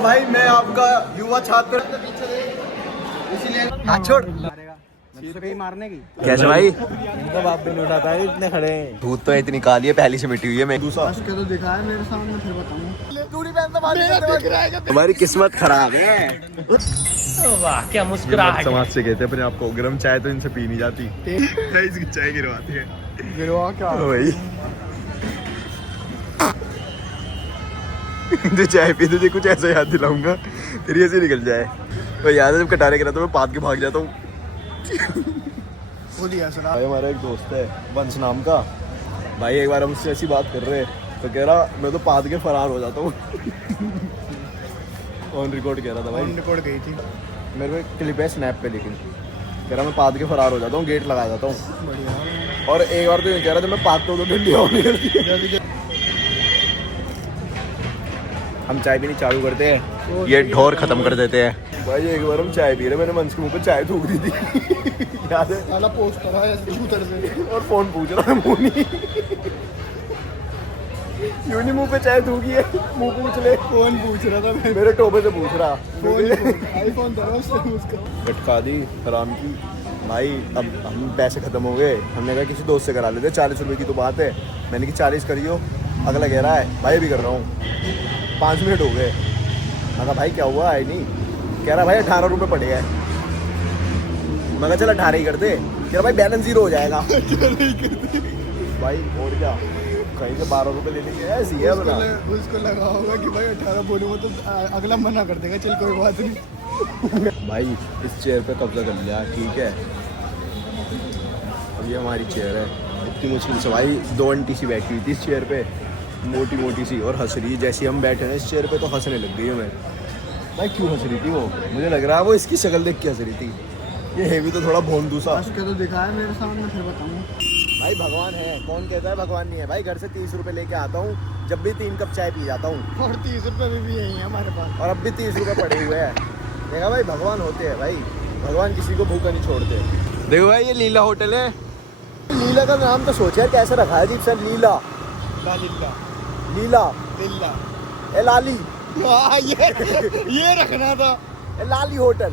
भाई मैं आपका युवा छात्र हाथ छोड़ कहीं मारने की कैसे भाई इनका बाप भी नहीं उठाता है, इतने खड़े हैं। धूत तो इतनी काली है पहली से मिटी हुई है मैं दूसरा तो दिखा है मेरे सामने, फिर बताऊं। हमारी किस्मत खराब है। वाह क्या मुस्कुराहट। समाज से कहते हैं अपने आपको गर्म चाय तो इनसे पी नहीं जाती इसकी चाय गिरवाती है गिरवा क्या वही तो चाय पी तुझे कुछ ऐसा याद दिलाऊंगा तेरी ऐसे निकल जाए। तो याद है जब कटारे करा तो मैं पाद के भाग जाता हूँ। भाई हमारा एक दोस्त है वंश नाम का भाई, एक बार हम उससे ऐसी बात कर रहे तो कह रहा मैं तो पाद के फरार हो जाता हूँ। ऑन रिकॉर्ड कह रहा था भाई, ऑन रिकॉर्ड गई थी। मेरे में क्लिप है स्नैप पे, लेकिन कह रहा मैं पाद के फरार हो जाता हूँ, गेट लगा जाता हूँ। और एक बार तो ये कह रहा था मैं पाद तो डंडी ऑन नहीं करती। हम चाय पीनी चालू करते हैं, ये ढोर खत्म कर देते हैं। भाई एक बार हम चाय पी रहे, मैंने मंच के मुंह पे चाय थूक दी थी याद है? साला पोस्ट करा है ऐसे छूतर से। और फोन पूछ रहा है मुंह नहीं यूं नहीं मुंह पे चाय थूकी है, मुंह पूछ ले। कौन पूछ रहा था? मेरे टोपे से पूछ रहा। आईफोन था उसने उसका। कटका दी हराम की। भाई अब हम पैसे खत्म हो गए, हमने कहा किसी दोस्त से करा लेते, 40 रुपये की तो बात है। मैंने कि 40 करियो, अगला कह रहा है भाई भी कर रहा हूँ। 5 मिनट हो गए, मैं कहा भाई क्या हुआ, आए नहीं। कह रहा भाई 18 रुपये पड़े हैं। मैं कहा चल 18 ही कर दे। कह रहा भाई बैलेंस 0 हो जाएगा। भाई और क्या, कहीं से 12 रुपये ले लेंगे, ऐसी है बना। उसको लगा होगा कि भाई 18 बोलूँगा तो अगला मना कर देगा, चल कोई बात नहीं। भाई इस चेयर पे कब्जा कर लिया, ठीक है। अब ये हमारी चेयर है, इतनी मुश्किल से भाई 2 आंटी सी बैठी हुई थी इस चेयर पे, मोटी मोटी सी, और हंस रही। जैसे हम बैठे हैं इस चेयर पे तो हंसने लग गई हमें। भाई क्यों हंस रही थी वो, मुझे लग रहा है वो इसकी शक्ल देख के हंस रही थी। ये है भी तो थोड़ा भोंदू सा। उसका तो दिखा है मेरे सामने, फिर बताऊँ। भाई भगवान है, कौन कहता है भगवान नहीं है। भाई घर से 30 रुपये लेके आता हूँ, जब भी 3 कप चाय पी जाता हूँ। और 30 रुपये भी यही है हमारे पास, और अब भी 30 रुपये पड़े हुए हैं। देखा भाई भगवान होते हैं भाई, भगवान किसी को भूखा नहीं छोड़ते। देखो भाई ये लीला होटल है। लीला का नाम तो सोचा है कैसे रखा है जी सर, लीला लालिल्ला लीला लिल्ला। ए लाली ये रखना था, ए लाली होटल।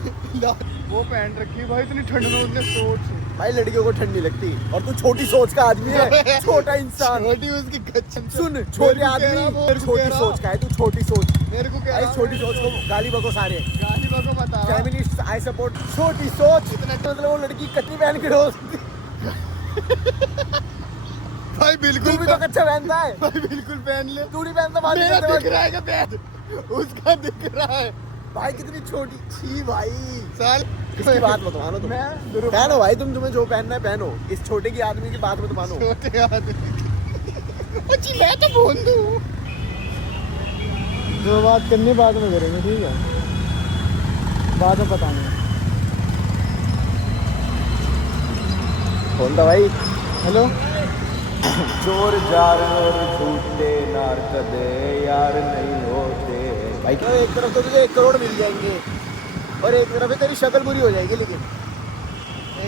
वो पहन रखी है भाई इतनी ठंड में उसने शॉर्ट्स। भाई लड़कियों को ठंड नहीं लगती, और तू छोटी सोच का आदमी है, छोटा इंसान। छोटी उसकी गच्चन। सुन छोटे आदमी, छोटी सोच का है तू, छोटी सोच। मेरे को कह भाई रहा छोटी सोच को गाली बको सारे। गाली को बता। फेमिनिस्ट आई सपोर्ट छोटी सोच। मतलब वो लड़की कट्टी पहन के रोज भाई बिल्कुल तू भी तो कच्चा पहनता है। भाई बिल्कुल पहन ले। तू नहीं पहनता बात मेरा करते दिख रहा है क्या पैर? उसका दिख रहा है भाई कितनी छोटी छी भाई। साल इसकी बात मत मानो तुम, पहनो भाई तुम्हें जो पहनना है पहनो, इस छोटे की आदमी की बात मत मानो। छोटे आदमी अच्छी मैं तो बोल दूं, जो बात करनी बाद में करेंगे, ठीक है? बाद में बताना। कौन था भाई? हेलो। चोर जार झूठे नार कदे यार नहीं होते। भाई क्या एक तरफ तो तुझे 1 करोड़ मिल जाएंगे और एक तरफ है तेरी शक्ल बुरी हो जाएगी, लेकिन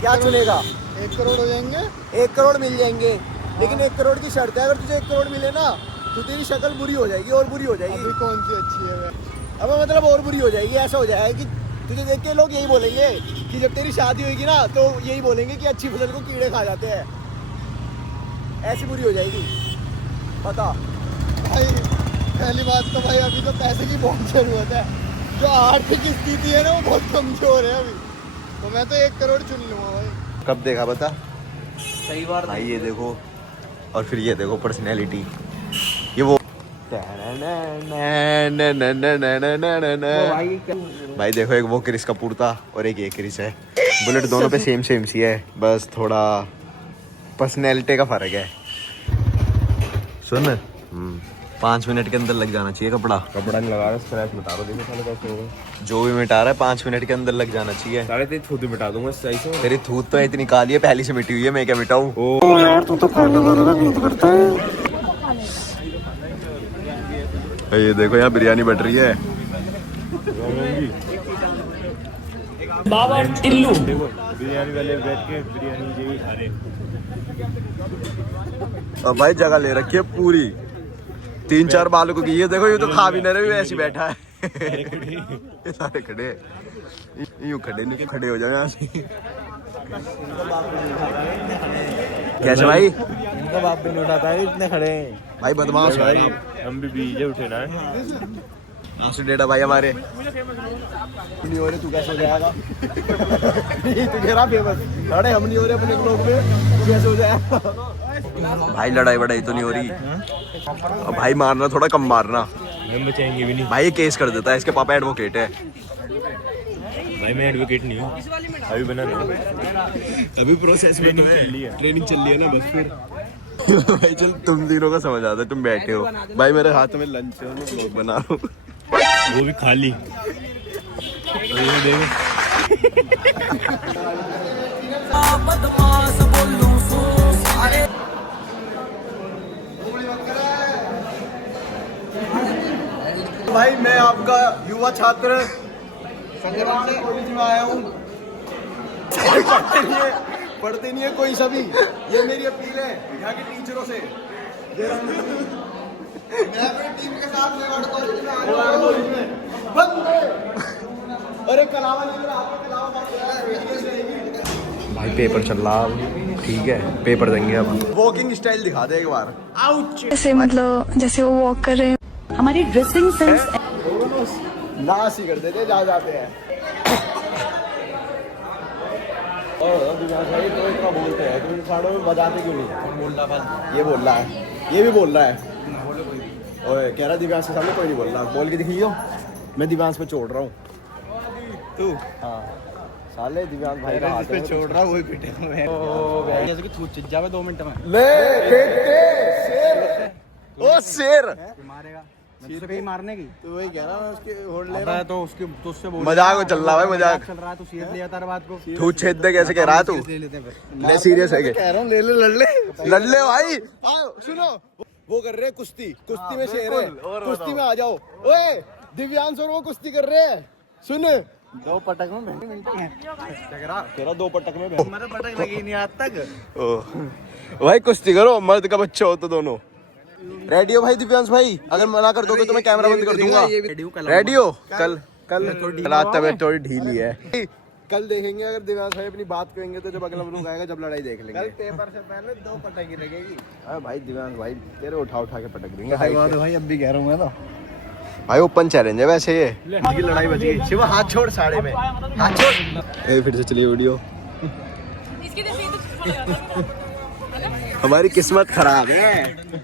क्या चुनेगा? 1 करोड़ हो जाएंगे। 1 करोड़ मिल जाएंगे, लेकिन 1 करोड़ की शर्त है, अगर तुझे 1 करोड़ मिले ना तो तेरी शक्ल बुरी हो जाएगी, और बुरी हो जाएगी। अभी कौन सी अच्छी है? अब मतलब और बुरी हो जाएगी। ऐसा हो जाएगा कि तुझे देख के लोग यही बोलेंगे कि जब तेरी शादी होगी ना तो यही बोलेंगे कि अच्छी फसल को कीड़े खा जाते हैं। ऐसी बुरी हो जाएगी, पता। भाई पहली बात तो भाई अभी तो पैसे की बहुत जरूरत है, जो आर्थिक स्थिति है ना वो बहुत कमजोर है अभी, तो मैं तो 1 करोड़ चुन लूँगा भाई। कब देखा बता? सही बार भाई ये देखो, और फिर ये देखो पर्सनैलिटी, ये वो भाई देखो, एक वो क्रिस कपूर था और एक ये क्रिस है। बुलेट दोनों पे सेम सेम सी है, बस थोड़ा पर्सनैलिटी का फर्क है। सुन 5 मिनट के अंदर लग जाना चाहिए कपड़ा नहीं लगा रहा, स्क्रैच मिटा दो। देखो साले कैसे होगा, जो भी मिटा रहा है 5 मिनट के अंदर लग जाना चाहिए। सारे तेरी थूत मिटा दूंगा सही से। तेरी थूत तो इतनी काली है, पहली से मिटी हुई है, मैं क्या मिटाऊं? यार तू तो खाना नींद करता है। ये देखो यहाँ बिरयानी बट रही है। बाबा टिल्लू बिरयानी वाले बैठ के बिरयानी यही खा रहे। और भाई जगह ले रखी है पूरी, 3-4 बालों को की। ये देखो ये तो खा भी नहीं रहे, ऐसे बैठा है। ये सारे खड़े यूं खड़े नहीं खड़े हो जाओ यहाँ से। कैसे भाई? इनका बाप भी नहीं उठाता है, इतने खड़े हैं भाई बदमाश भाई। हम भी बीजे उठे ना आंसू डेटा भाई हमारे नहीं हो रहे, तू कैसे हो जाएगा? तू कह रहा फेमस, अरे हम नहीं हो रहे अपने ब्लॉग में, तू कैसे हो जाएगा? भाई लड़ाई वड़ाई तो नहीं हो रही। अब भाई मारना थोड़ा कम मारना हम बचाएंगे भी नहीं भाई, ये केस कर देता है, इसके पापा एडवोकेट है। भाई। मैं एडवोकेट नहीं हूँ, अभी बना नहीं, अभी प्रोसेस में ट्रेनिंग चल रही है। ट्रेनिंग चल रही है ना, बस फिर भाई चल तुम तीनों का समझ आता है, तुम बैठे हो भाई, मेरे हाथ में लंच है और मैं ब्लॉग बना रहा हूँ। वो भी खाली। और ये देखो भाई मैं आपका युवा छात्र कॉलेज में आया हूँ। पढ़ते नहीं है कोई सभी, ये मेरी अपील है यहाँ के टीचरों से। मैं अपनी टीम के साथ मेवाड़ कॉलेज में आ रहा हूँ। कॉलेज में बंद है। अरे कलावा नहीं रहा, आपका कलावा बात कर रहा है। भाई पेपर चल रहा है, ठीक है पेपर देंगे अब। वॉकिंग स्टाइल दिखा दे एक बार। जैसे मतलब जैसे वो वॉक कर रहे हैं। हमारी ड्रेसिंग सेंस नाश ही कर देते जा जाते हैं। भाई तो इतना बोलते हैं, तुम साड़ों में बजाते क्यों नहीं? बोल रहा बस, ये बोल रहा है, ये भी बोल रहा है। ओए कह रहा दिव्यांश के सामने कोई नहीं बोल रहा, बोल के दिखियो मैं दिव्यांश पे छोड़ रहा हूँ। तू हाँ साले दिव्यांश भाई का हाथ पे छोड़ रहा, वही पिटे जैसे कि तू चिट जावे 2 मिनट में ले फेंकते शेर। ओ शेर मारेगा कहीं मारने की तो वही कह रहा मैं उसके होल्ड ले रहा है तो उसके तो उससे बोल मजाक चल रहा है भाई, मजाक चल रहा है तो सीरियस ले जाता है बात को। तू छेद दे कैसे कह रहा है तू? ले लेते हैं फिर। ले सीरियस है कह रहा हूँ ले ले लड़ ले लड़ ले भाई। आओ सुनो, वो कर रहे हैं कुश्ती, कुश्ती में शेर है, कुश्ती में आ जाओ। ओए दिव्यांश और वो कुश्ती कर रहे हैं, सुन 2 पटक में मिनट है तेरा 2 पटक में मेरा पटक लगी नहीं आज तक। भाई कुश्ती करो, मर्द का बच्चा हो तो दोनों। रेडी हो भाई दिव्यांश भाई? अगर मना कर दोगे तो मैं कैमरा बंद कर दूंगा। रेडी हो? कल तबीयत थोड़ी ढीली है। कल देखेंगे अगर दिव्यांश भाई अपनी बात करेंगे तो जब अगला ब्लॉग आएगा जब लड़ाई देख लेंगे। कल पेपर से पहले 2 पटक ही लगेगी। अरे भाई दिव्यांश भाई तेरे उठा उठा के पटक देंगे। भाई अब भी कह रहा हूँ मैं तो भाई ओपन चैलेंज है वैसे ये। की लड़ाई बच गई। शिवा हाथ छोड़ साड़े में, हाथ छोड़। फिर से चलिए वीडियो। हमारी किस्मत खराब है।